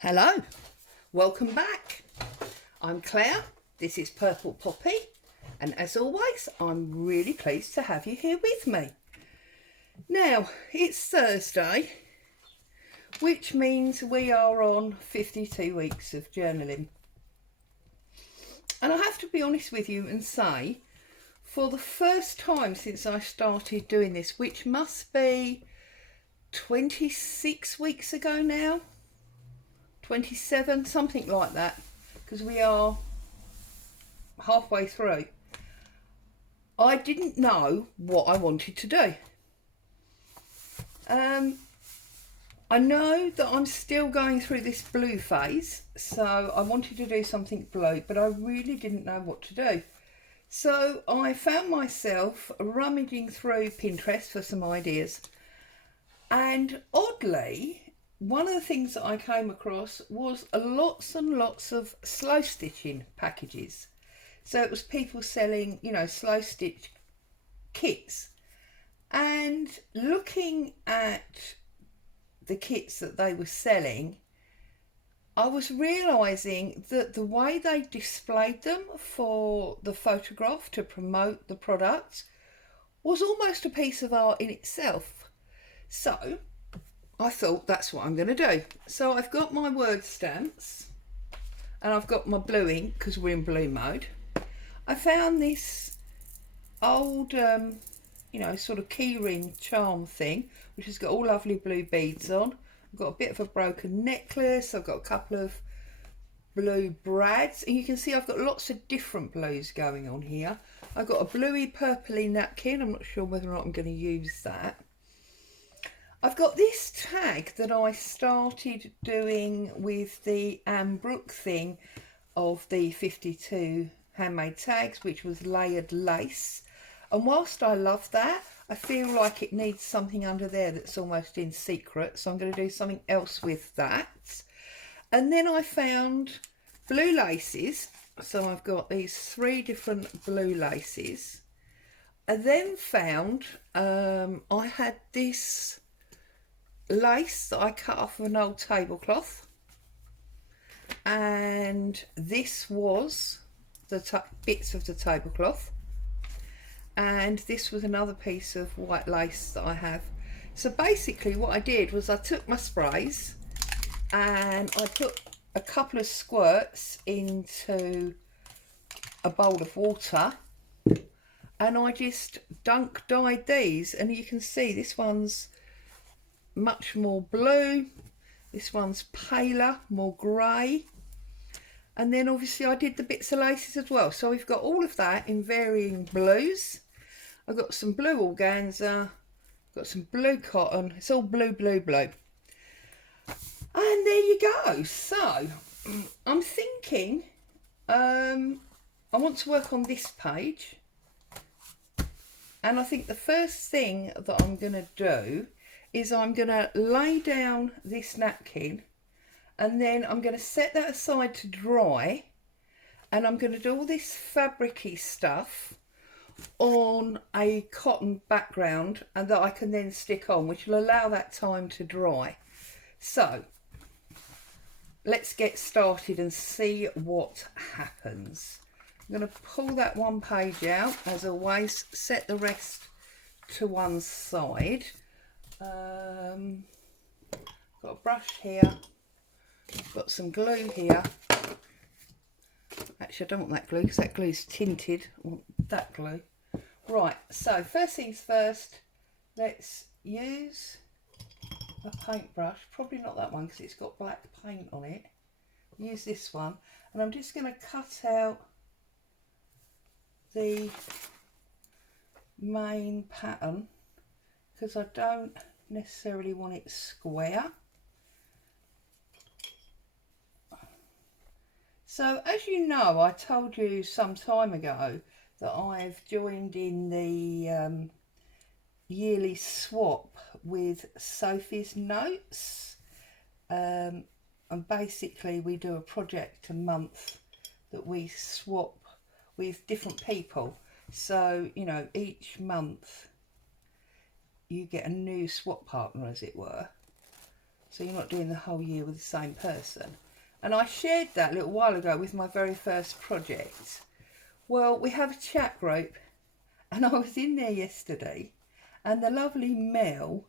Hello, welcome back. I'm Claire, this is Purple Poppy, and as always, I'm really pleased to have you here with me. Now, it's Thursday, which means we are on 52 weeks of journaling. And I have to be honest with you and say, for the first time since I started doing this, which must be 26 weeks ago now, 27, something like that, because we are halfway through, I didn't know what I wanted to do. I know that I'm still going through this blue phase, so I wanted to do something blue, but I really didn't know what to do. So I found myself rummaging through Pinterest for some ideas, and oddly, one of the things that I came across was lots and lots of slow stitching packages. So it was people selling, slow stitch kits, and looking at the kits that they were selling, I was realising that the way they displayed them for the photograph to promote the product was almost a piece of art in itself. So I thought that's what I'm going to do. So I've got my word stamps and I've got my blue ink because we're in blue mode. I found this old, sort of keyring charm thing, which has got all lovely blue beads on. I've got a bit of a broken necklace. I've got a couple of blue brads. And you can see I've got lots of different blues going on here. I've got a bluey purpley napkin. I'm not sure whether or not I'm going to use that. I've got this tag that I started doing with the Anne Brooke thing of the 52 handmade tags, which was layered lace. And whilst I love that, I feel like it needs something under there that's almost in secret. So I'm going to do something else with that. And then I found blue laces. So I've got these 3 different blue laces. I then found I had this lace that I cut off of an old tablecloth, and this was the bits of the tablecloth, and this was another piece of white lace that I have. So basically what I did was I took my sprays and I put a couple of squirts into a bowl of water, and I just dunk dyed these, and you can see this one's much more blue, this one's paler, more grey, and then obviously I did the bits of laces as well. So we've got all of that in varying blues. I've got some blue organza, got some blue cotton, it's all blue, blue, blue. And there you go. So I'm thinking I want to work on this page, and I think the first thing that I'm going to do is I'm going to lay down this napkin, and then I'm going to set that aside to dry, and I'm going to do all this fabricy stuff on a cotton background, and that I can then stick on, which will allow that time to dry. So let's get started and see what happens. I'm going to pull that one page out, as always, set the rest to one side. Got a brush here, got some glue here. Actually, I don't want that glue because that glue is tinted. I want that glue. Right, so first things first, let's use a paintbrush. Probably not that one because it's got black paint on it. Use this one, and I'm just going to cut out the main pattern because I don't necessarily want it square. So as you know, I told you some time ago that I've joined in the yearly swap with Sophie's Notes, and basically we do a project a month that we swap with different people. So each month you get a new swap partner, as it were. so you're not doing the whole year with the same person. And I shared that a little while ago with my very first project. Well, we have a chat group, and I was in there yesterday, and the lovely Mel,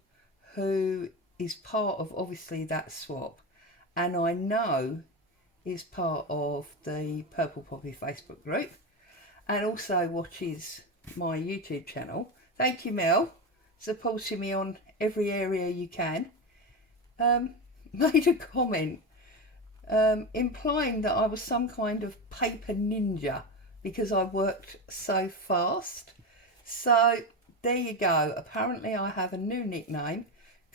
who is part of obviously that swap, and I know is part of the Purple Poppy Facebook group, and also watches my YouTube channel. Thank you, Mel, supporting me on every area you can. Made a comment implying that I was some kind of paper ninja because I worked so fast. So there you go. Apparently I have a new nickname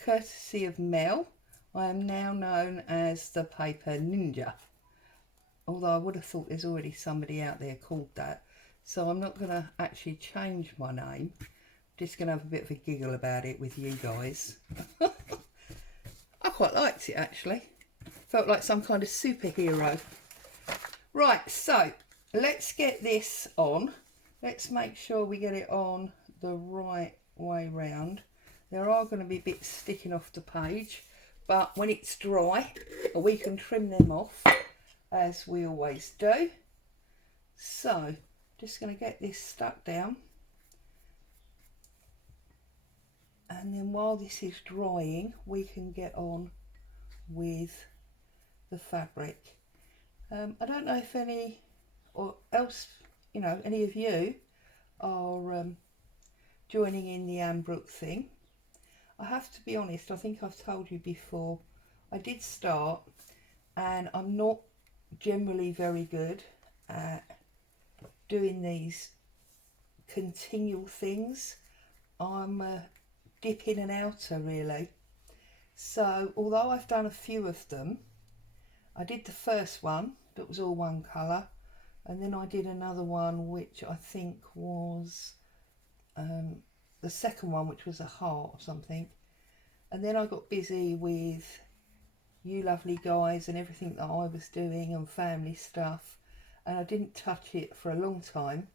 courtesy of Mel. I am now known as the Paper Ninja. Although I would have thought there's already somebody out there called that. So I'm not going to actually change my name. I'm just going to have a bit of a giggle about it with you guys. I quite liked it actually. Felt like some kind of superhero. Right, so let's get this on. Let's make sure we get it on the right way round. There are going to be bits sticking off the page, but when it's dry, we can trim them off as we always do. So, just going to get this stuck down. And then while this is drying, we can get on with the fabric. I don't know if any or else, you know, any of you are joining in the Anne Brooke thing. I have to be honest, I think I've told you before, I did start, and I'm not generally very good at doing these continual things. I'm a dip in and outer really. So although I've done a few of them, I did the first one that was all one colour, and then I did another one which I think was the second one, which was a heart or something, and then I got busy with you lovely guys and everything that I was doing and family stuff, and I didn't touch it for a long time.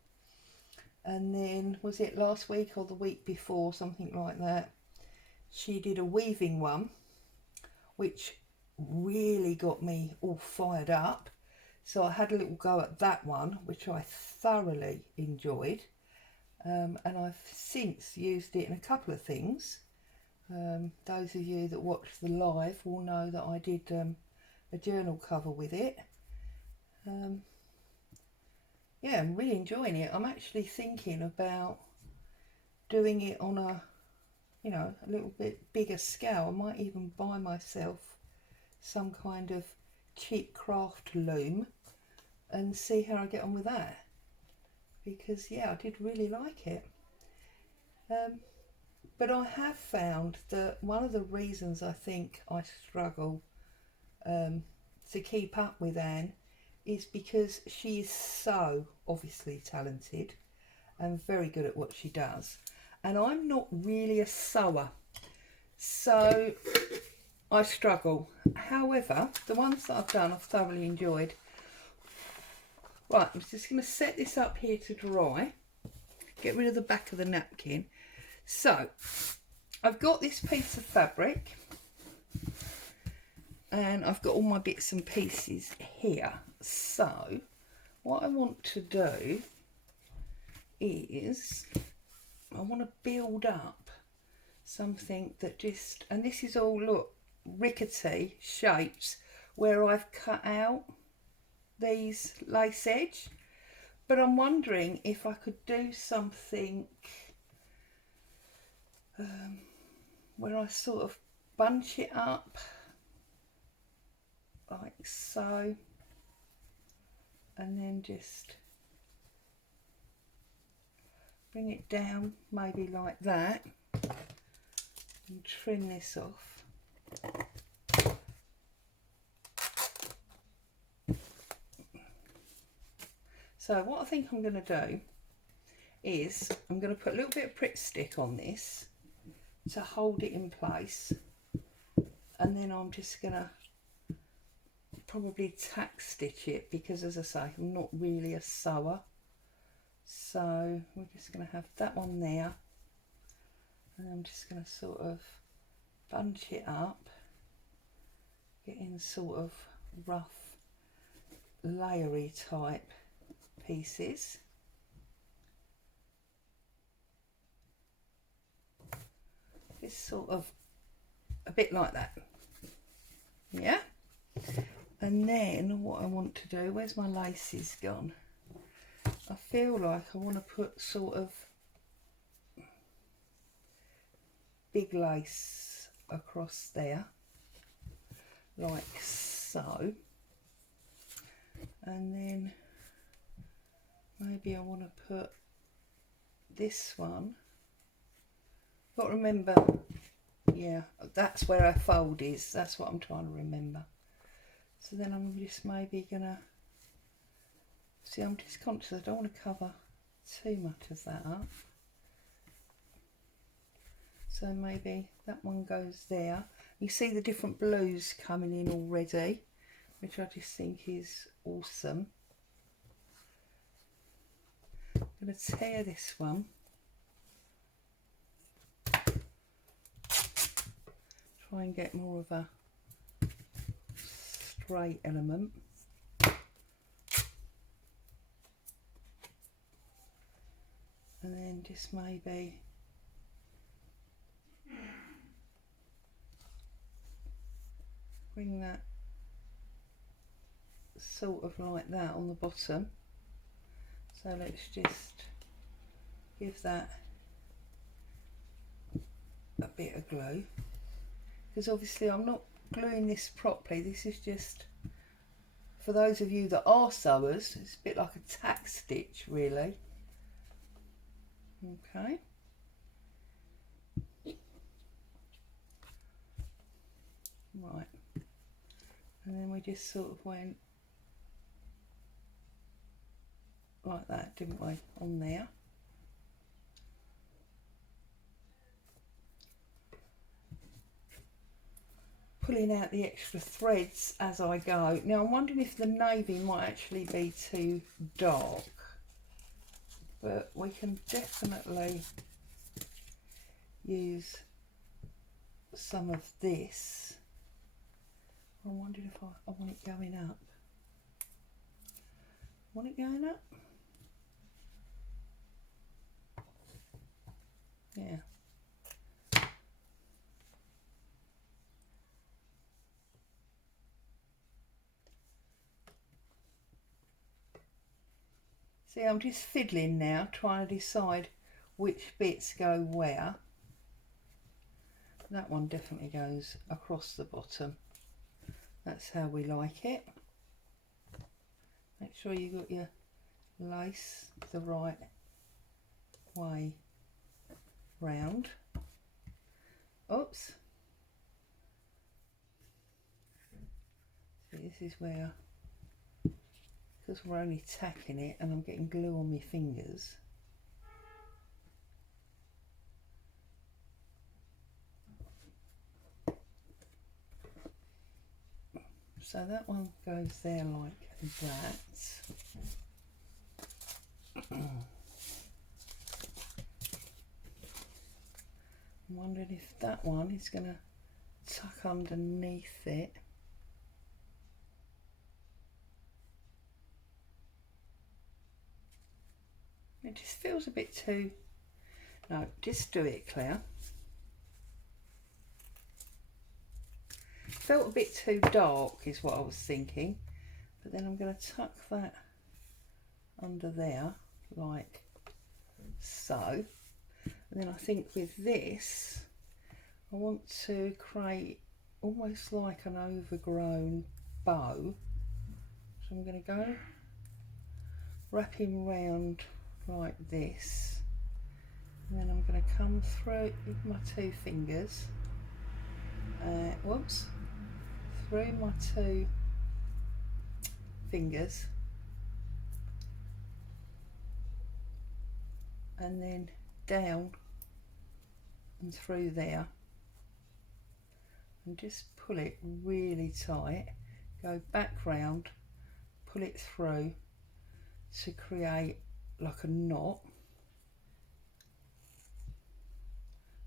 And then, was it last week or the week before, something like that, she did a weaving one which really got me all fired up. So I had a little go at that one, which I thoroughly enjoyed, and I've since used it in a couple of things. Those of you that watched the live will know that I did a journal cover with it. Yeah, I'm really enjoying it. I'm actually thinking about doing it on a, you know, a little bit bigger scale. I might even buy myself some kind of cheap craft loom and see how I get on with that, because yeah, I did really like it. But I have found that one of the reasons I think I struggle to keep up with Anne is because she is so obviously talented and very good at what she does, and I'm not really a sewer, so I struggle. However, the ones that I've done I've thoroughly enjoyed. Right, I'm just going to set this up here to dry, get rid of the back of the napkin. So I've got this piece of fabric and I've got all my bits and pieces here. So what I want to do is I want to build up something that just, and this is all, look, rickety shapes where I've cut out these lace edge, but I'm wondering if I could do something where I sort of bunch it up like so, and then just bring it down maybe like that and trim this off. So what I think I'm going to do is I'm going to put a little bit of Pritt stick on this to hold it in place, and then I'm just going to probably tack stitch it, because as I say, I'm not really a sewer. So we're just going to have that one there, and I'm just going to sort of bunch it up getting sort of rough, layery type pieces. Just sort of a bit like that. Yeah. And then what I want to do, where's my laces gone? I feel like I want to put sort of big lace across there, like so. And then maybe I want to put this one. Got to remember, yeah, that's where our fold is. That's what I'm trying to remember. So then I'm just maybe gonna, see, I'm just conscious I don't want to cover too much of that up. So maybe that one goes there. You see the different blues coming in already, which I just think is awesome. I'm going to tear this one. Try and get more of a straight element. And then just maybe bring that sort of like that on the bottom. So let's just give that a bit of glue, because obviously I'm not gluing this properly. This is just for those of you that are sewers. It's a bit like a tack stitch really. Okay. Right. And then we just sort of went like that, didn't we, on there. Pulling out the extra threads as I go. Now I'm wondering if the navy might actually be too dark, but we can definitely use some of this. I'm wondering if I want it going up. Want it going up? Yeah. See, I'm just fiddling now, trying to decide which bits go where. That one definitely goes across the bottom. That's how we like it. Make sure you got your lace the right way round. Oops. See, this is where, because we're only tacking it and I'm getting glue on my fingers. So that one goes there like that. I'm wondering if that one is going to tuck underneath it. It just feels a bit too... No, just do it, Claire. Felt a bit too dark is what I was thinking, but then I'm going to tuck that under there like so. And then I think with this I want to create almost like an overgrown bow, so I'm going to go wrap him round like this, and then I'm going to come through with my two fingers, whoops, through my two fingers, and then down and through there, and just pull it really tight, go back round, pull it through to create like a knot,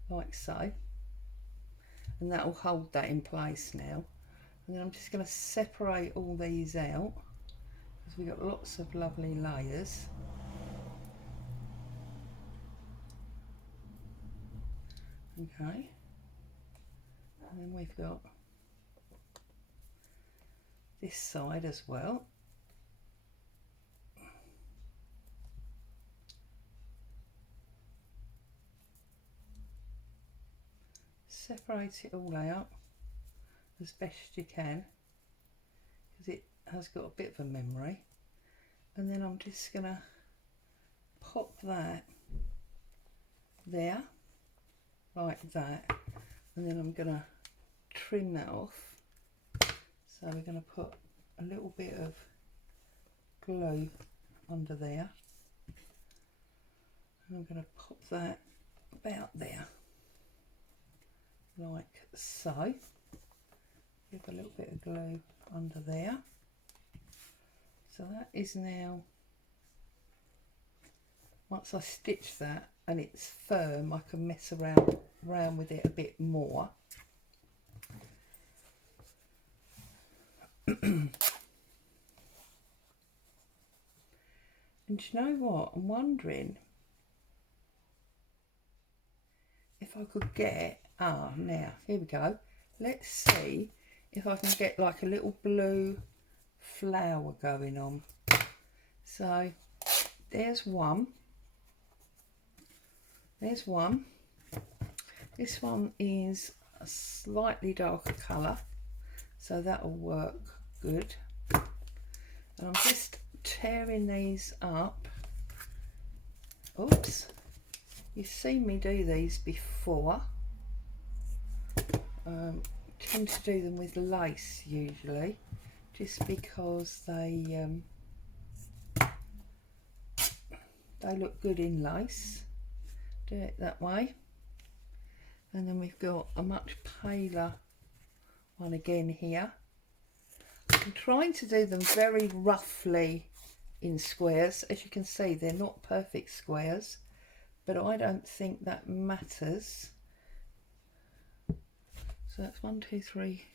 like so, and that will hold that in place now. And then I'm just going to separate all these out because we've got lots of lovely layers. Okay, and then we've got this side as well. Separate it all out as best you can because it has got a bit of a memory. And then I'm just going to pop that there like that, and then I'm going to trim that off. So we're going to put a little bit of glue under there, and I'm going to pop that about there like so. Give a little bit of glue under there. So that is now, once I stitch that and it's firm, I can mess around with it a bit more. And you know what? I'm wondering if I could get, now, here we go. Let's see if I can get like a little blue flower going on. So there's one. There's one. This one is a slightly darker colour, so that'll work good. And I'm just tearing these up. Oops, you've seen me do these before. Tend to do them with lace usually, just because they look good in lace. Do it that way. And then we've got a much paler one again here. I'm trying to do them very roughly in squares. As you can see, they're not perfect squares, but I don't think that matters. So that's 1, 2, 3.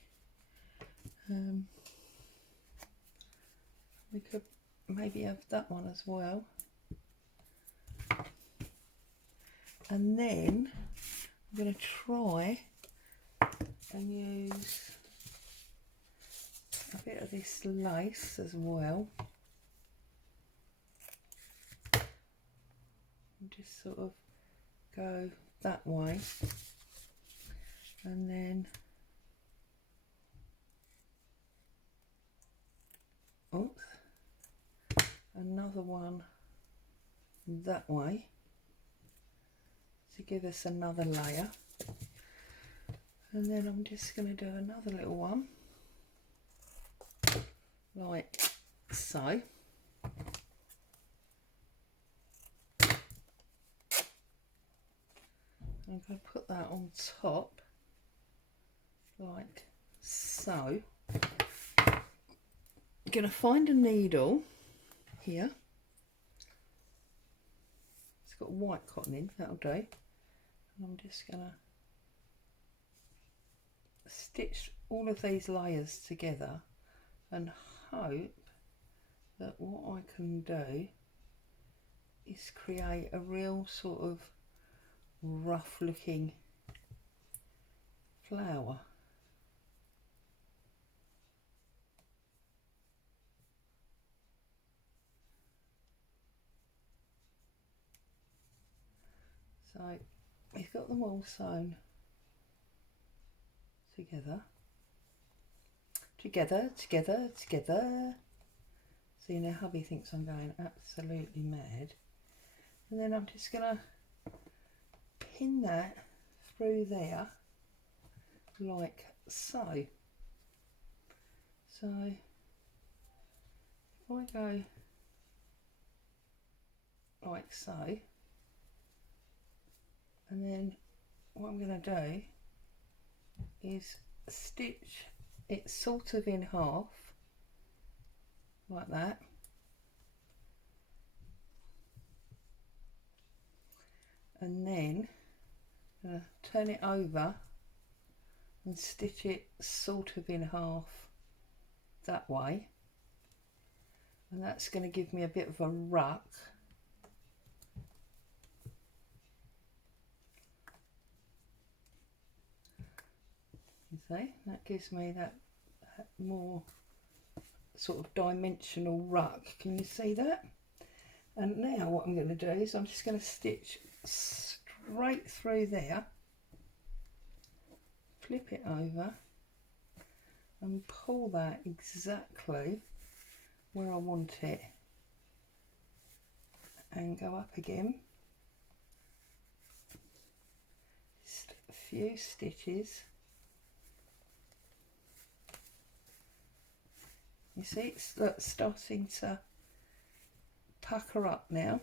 We could maybe have that one as well. And then I'm going to try and use a bit of this lace as well. And just sort of go that way. And then, oops, another one that way to give us another layer. And then I'm just going to do another little one like so. I'm going to put that on top like so. I'm going to find a needle here. It's got white cotton in, that'll do. And I'm just going to stitch all of these layers together and hope that what I can do is create a real sort of rough looking flower. So we've got them all sewn together. So you know, hubby thinks I'm going absolutely mad. And then I'm just gonna pin that through there like so. So if I go like so, and then what I'm going to do is stitch it sort of in half like that, and then I'm going to turn it over and stitch it sort of in half that way, and that's going to give me a bit of a ruck. You see, that gives me that more sort of dimensional ruck. Can you see that? And now what I'm going to do is I'm just going to stitch straight through there, flip it over and pull that exactly where I want it, and go up again, just a few stitches. You see, it's starting to pucker up now.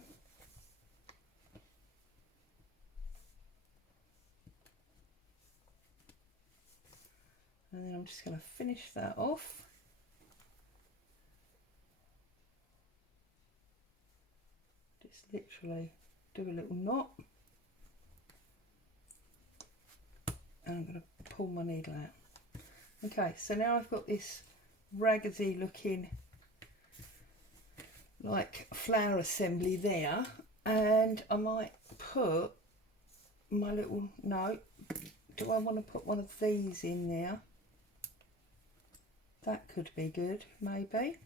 And then I'm just going to finish that off. Just literally do a little knot. And I'm going to pull my needle out. Okay, so now I've got this raggedy looking like flower assembly there, and I might put my little note. Do I want to put one of these in there? That could be good, maybe.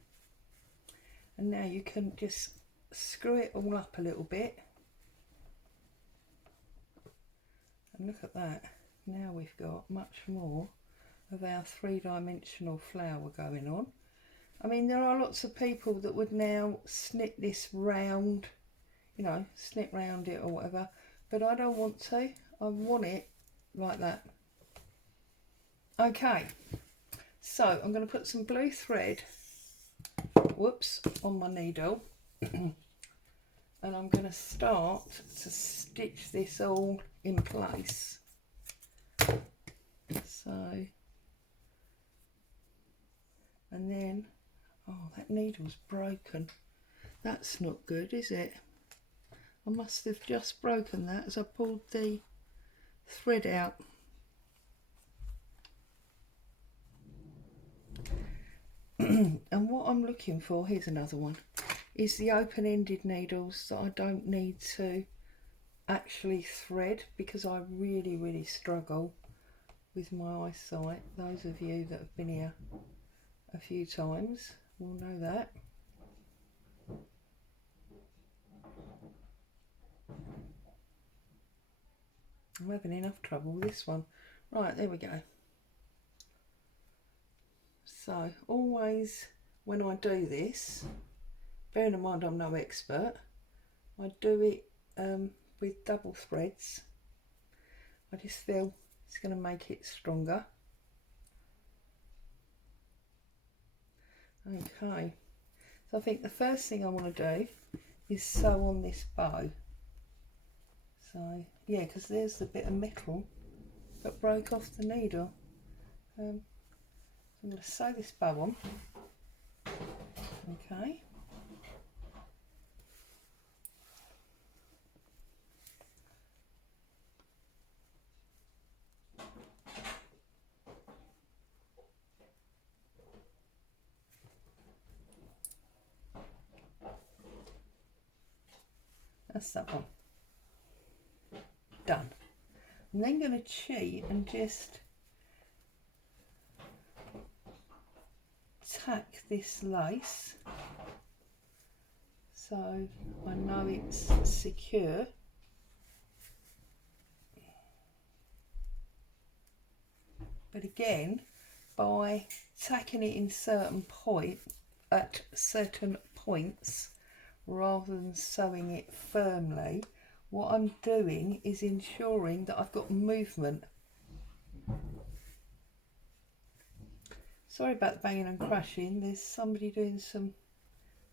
And now you can just screw it all up a little bit, and look at that. Now we've got much more of our three-dimensional flower going on. I mean, there are lots of people that would now snip this round, you know, snip round it or whatever, but I don't want to. I want it like that. Okay, so I'm going to put some blue thread, whoops, on my needle, and I'm going to start to stitch this all in place. So, and then, oh, that needle's broken. That's not good, is it? I must have just broken that as I pulled the thread out. And what I'm looking for, here's another one, is the open-ended needles that I don't need to actually thread, because I really struggle with my eyesight. Those of you that have been here a few times will know that. I'm having enough trouble with this one. Right, there we go. So always when I do this, bearing in mind I'm no expert, I do it with double threads. I just feel it's going to make it stronger. Okay, so I think the first thing I want to do is sew on this bow. So yeah, because there's the bit of metal that broke off the needle. I'm going to sew this bow on. Okay. That's that one. Done. I'm then going to cheat and just tack this lace so I know it's secure. But again, by tacking it in at certain points rather than sewing it firmly, what I'm doing is ensuring that I've got movement. Sorry about the banging and crashing. There's somebody doing some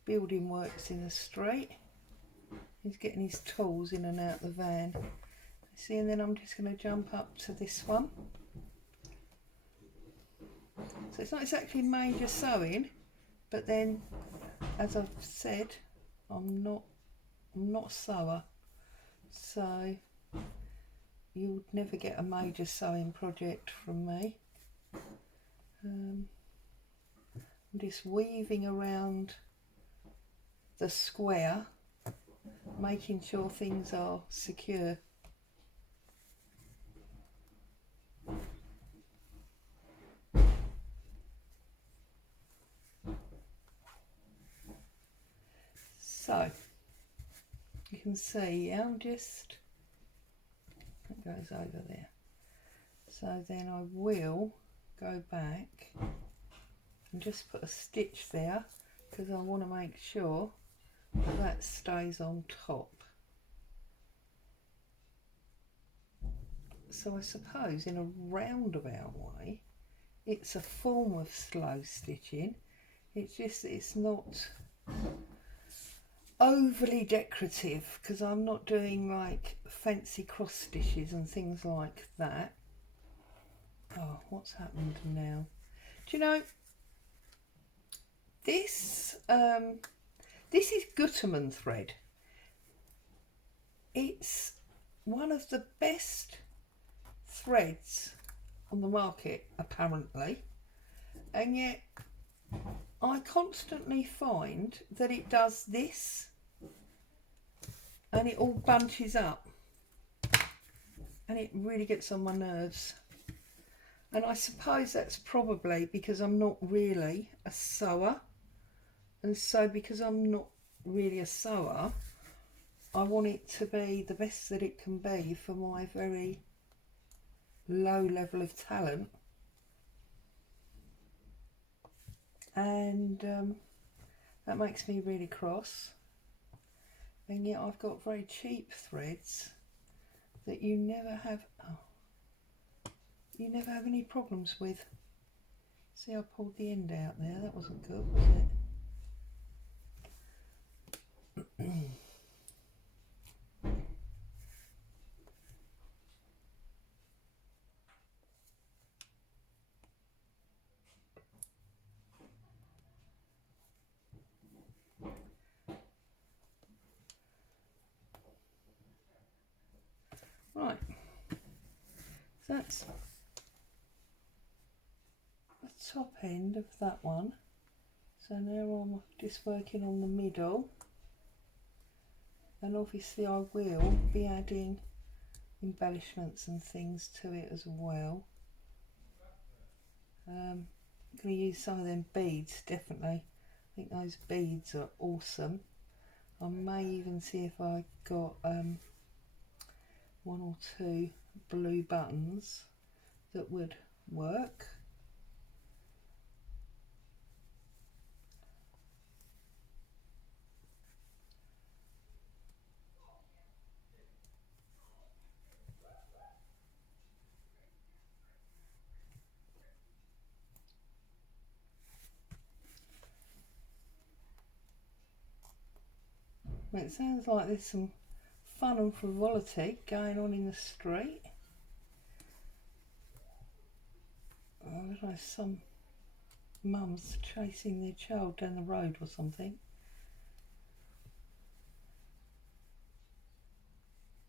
building works in the street. He's getting his tools in and out the van. See, and then I'm just going to jump up to this one. So it's not exactly major sewing, but then, as I've said, I'm not a sewer, so you would never get a major sewing project from me. I'm just weaving around the square, making sure things are secure. So you can see, I'm just, that goes over there. So then I will go back and just put a stitch there because I want to make sure that stays on top. So I suppose in a roundabout way it's a form of slow stitching. It's just that it's not overly decorative because I'm not doing like fancy cross stitches and things like that. Oh, what's happened now? Do you know, this is Gutermann thread. It's one of the best threads on the market apparently, and yet I constantly find that it does this and it all bunches up and it really gets on my nerves. And I suppose that's probably because I'm not really a sewer, and so because I'm not really a sewer, I want it to be the best that it can be for my very low level of talent. And that makes me really cross. And yet I've got very cheap threads that you never have any problems with. See, I pulled the end out there. That wasn't good, was it? Right, so that's the top end of that one. So now I'm just working on the middle, and obviously I will be adding embellishments and things to it as well. I'm going to use some of them beads, definitely. I think those beads are awesome. I may even see if I got one or two blue buttons that would work. Well, it sounds like there's some fun and frivolity going on in the street. I don't know, some mums chasing their child down the road or something.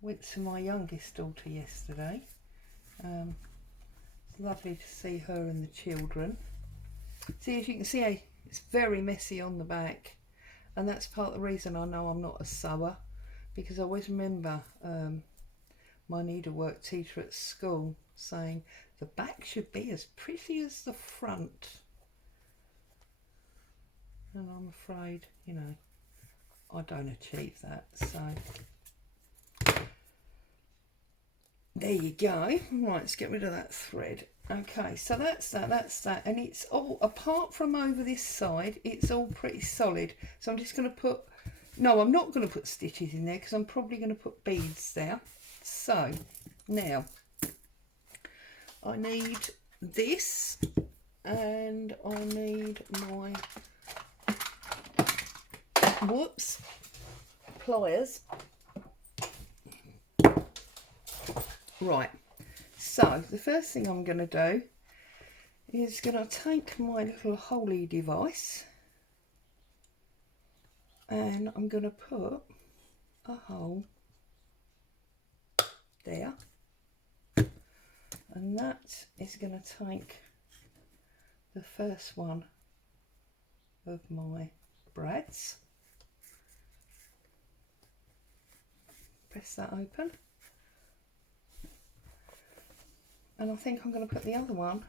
Went to my youngest daughter yesterday. It's lovely to see her and the children. See, as you can see, it's very messy on the back, and that's part of the reason I know I'm not a sewer, because I always remember my needlework teacher at school saying the back should be as pretty as the front, and I'm afraid, you know, I don't achieve that. So there you go. Right, let's get rid of that thread. Okay, so that's that, and it's all, apart from over this side, it's all pretty solid. So I'm just going to put, no, I'm not going to put stitches in there because I'm probably going to put beads there. So now I need this, and I need my pliers. Right, so the first thing I'm going to do is going to take my little holy device, and I'm going to put a hole there, and that is going to take the first one of my brads. Press that open. And I think I'm going to put the other one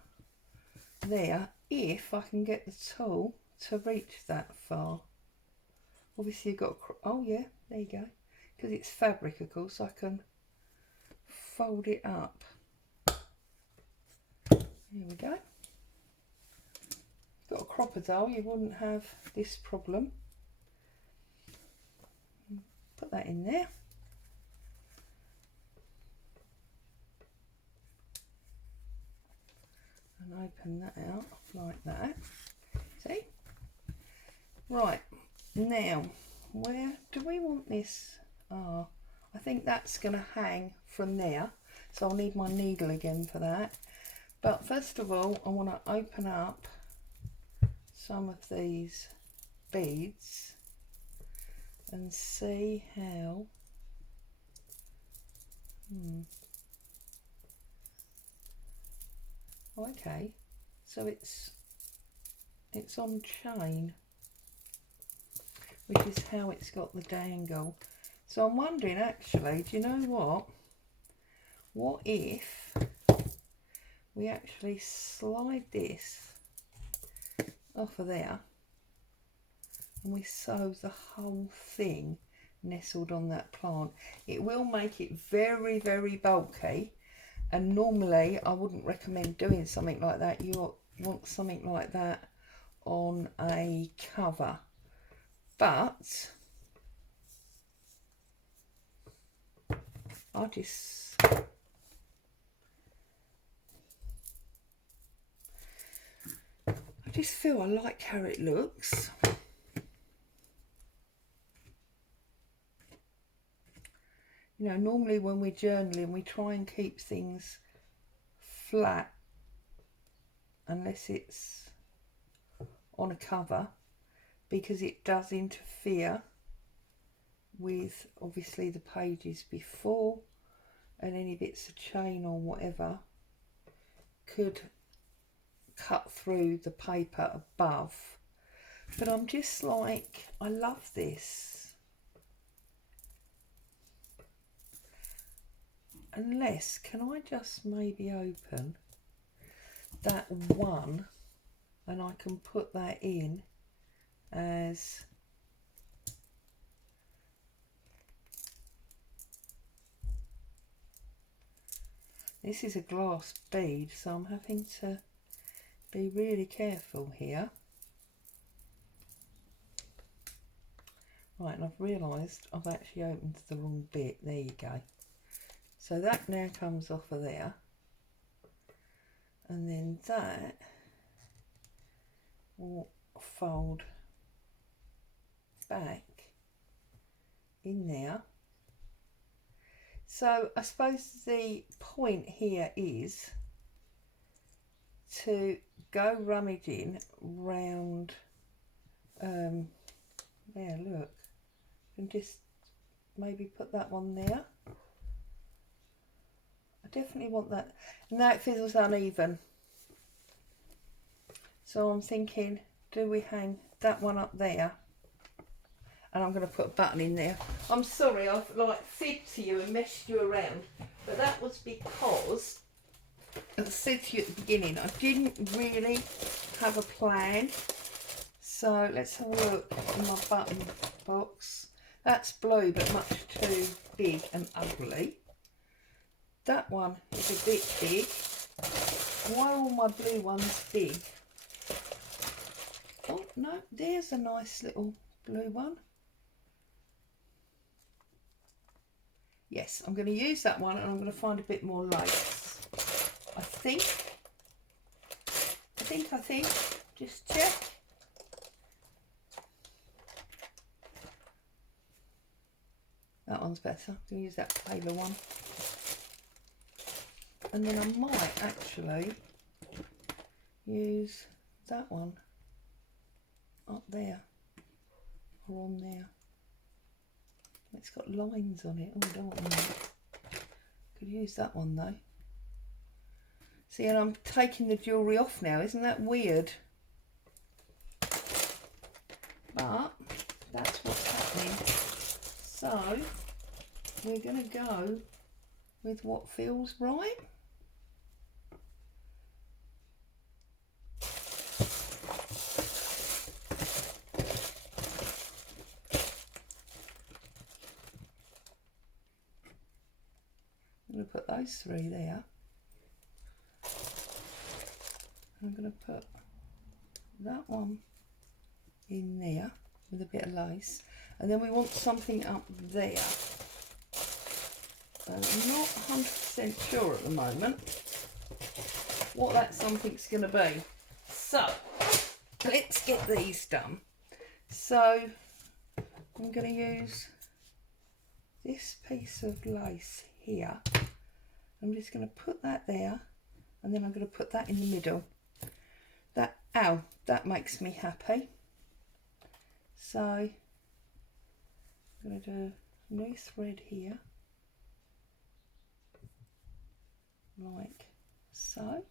there if I can get the tool to reach that far. Obviously you've got, oh yeah, there you go. Because it's fabric, of course, I can fold it up. There we go. Got a cropper doll, you wouldn't have this problem. Put that in there. And open that out like that. See? Right, now, where do we want this? I think that's going to hang from there. So I'll need my needle again for that. But first of all, I want to open up some of these beads and see how okay, so it's on chain, which is how it's got the dangle. So I'm wondering, actually, do you know what if we actually slide this off of there and we sew the whole thing nestled on that plant? It will make it very, very bulky, and normally I wouldn't recommend doing something like that. You want something like that on a cover, but I just feel I like how it looks. You know, normally when we're journaling, we try and keep things flat unless it's on a cover, because it does interfere with obviously the pages before, and any bits of chain or whatever could cut through the paper above. But I'm just like, I love this. Unless, can I just maybe open that one and I can put that in as this is a glass bead, so I'm having to be really careful here. Right, and I've realised I've actually opened the wrong bit. There you go. So that now comes off of there, and then that will fold back in there. So I suppose the point here is to go rummaging round, there, look, and just maybe put that one there. I definitely want that. Now it feels uneven, so I'm thinking, do we hang that one up there? And I'm going to put a button in there. I'm sorry, I've like fibbed to you and messed you around, but that was because, as I said to you at the beginning, I didn't really have a plan. So let's have a look in my button box. That's blue, but much too big and ugly. That one is a bit big. Why are all my blue ones big? Oh no, there's a nice little blue one. Yes, I'm going to use that one, and I'm going to find a bit more lace. I think. Just check. That one's better. I'm going to use that paler one. And then I might actually use that one up there or on there. It's got lines on it. Oh, I don't want that. Could use that one though. See, and I'm taking the jewellery off now. Isn't that weird? but that's what's happening. So we're going to go with what feels right. I'm going to put those three there. I'm going to put that one in there with a bit of lace, and then we want something up there. And I'm not 100% sure at the moment what that something's going to be. So let's get these done. So I'm going to use this piece of lace here. I'm just going to put that there, and then I'm going to put that in the middle. That makes me happy. So I'm going to do a new thread here, like so.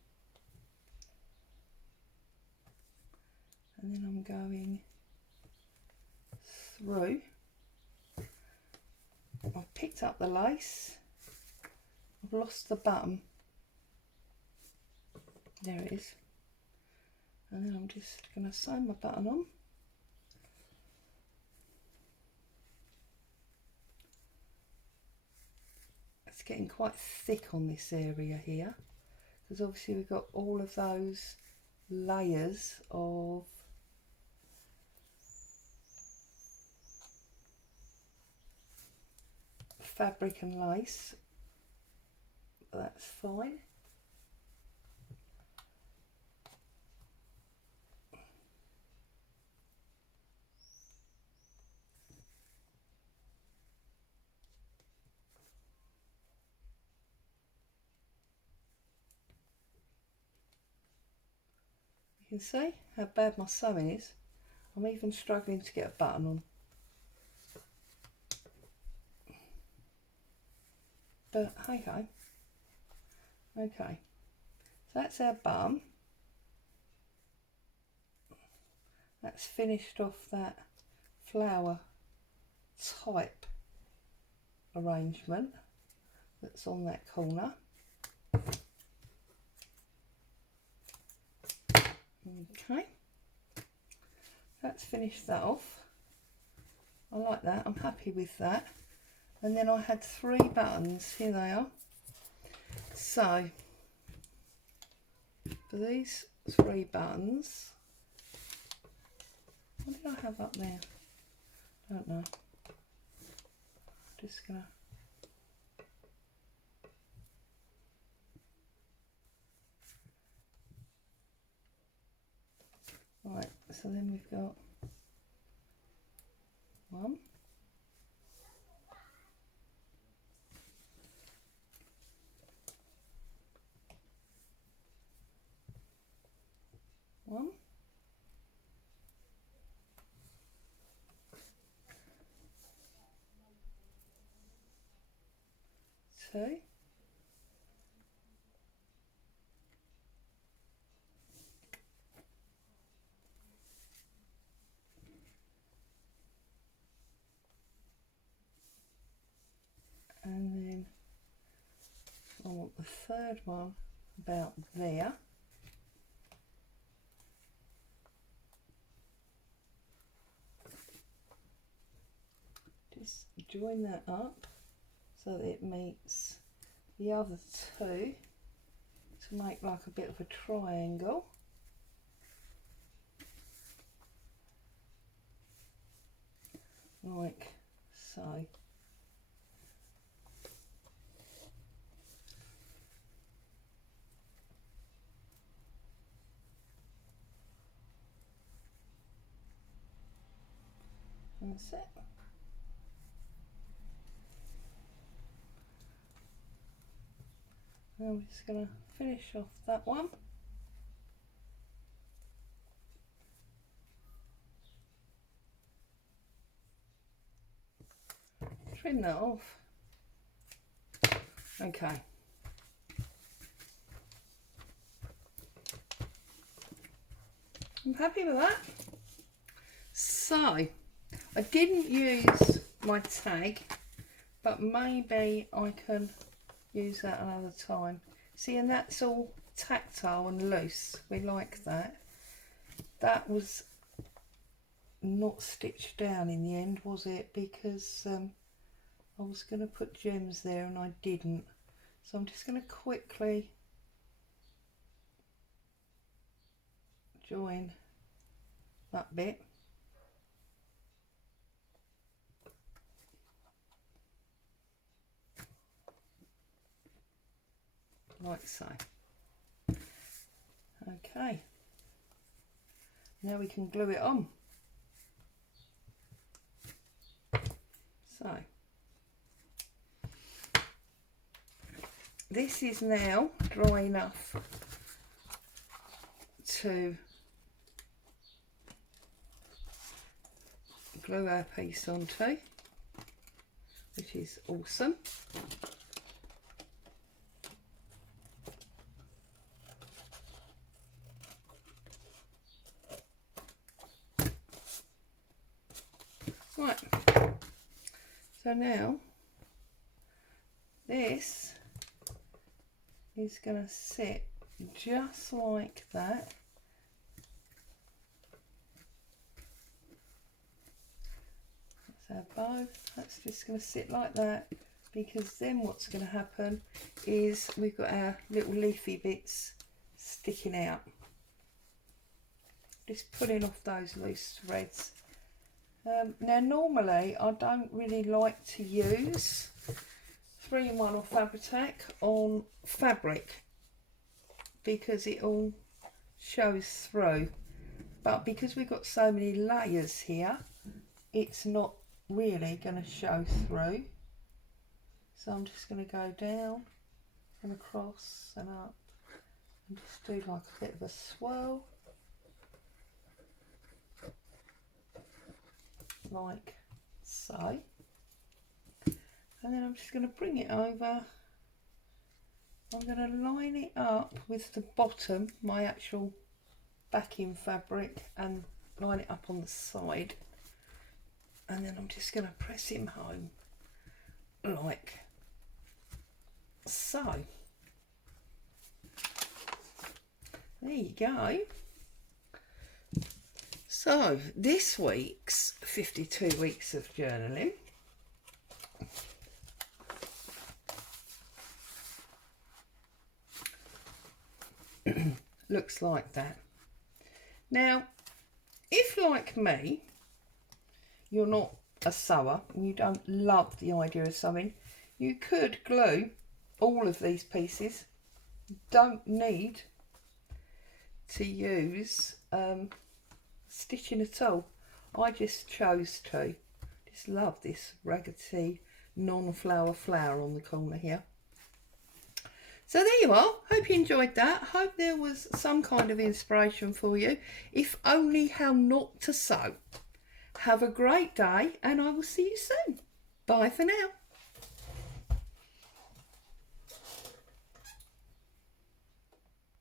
And then I'm going through. I've picked up the lace. I've lost the button. There it is. And then I'm just going to sew my button on. It's getting quite thick on this area here, because obviously we've got all of those layers of fabric and lace. That's fine. You can see how bad my sewing is. I'm even struggling to get a button on. But hey ho. Okay, so that's our bum. That's finished off that flower type arrangement that's on that corner. Okay, that's finished that off. I like that, I'm happy with that. And then I had 3 buttons, here they are. So for these 3 buttons, what did I have up there? Don't know. Just gonna right, so then we've got 1, 1, 2, 3, and then I want the 3rd one about there. Just join that up so that it meets the other 2 to make like a bit of a triangle. Like so. That's it. Now I'm just going to finish off that one. Trim that off. Okay. I'm happy with that. So I didn't use my tag, but maybe I can use that another time. See, and that's all tactile and loose. We like that. That was not stitched down in the end, was it? Because I was going to put gems there and I didn't. So I'm just going to quickly join that bit. Like so. Okay. Now we can glue it on. So this is now dry enough to glue our piece onto, which is awesome. Right, so now this is going to sit just like that. That's our bow. That's just going to sit like that, because then what's going to happen is we've got our little leafy bits sticking out. Just pulling off those loose threads. Now normally I don't really like to use 3-in-1 or Fabri-Tac on fabric because it all shows through, but because we've got so many layers here, it's not really going to show through. So I'm just going to go down and across and up and just do like a bit of a swirl, like so, and then I'm just going to bring it over. I'm going to line it up with the bottom, my actual backing fabric, and line it up on the side, and then I'm just going to press him home like so. There you go. So this week's 52 weeks of journaling looks like that. Now, if like me, you're not a sewer and you don't love the idea of sewing, you could glue all of these pieces. You don't need to use stitching at all. I just chose to. Just love this raggedy non-flower flower on the corner here. So there you are. Hope you enjoyed that. Hope there was some kind of inspiration for you, if only how not to sew. Have a great day and I will see you soon. Bye for now.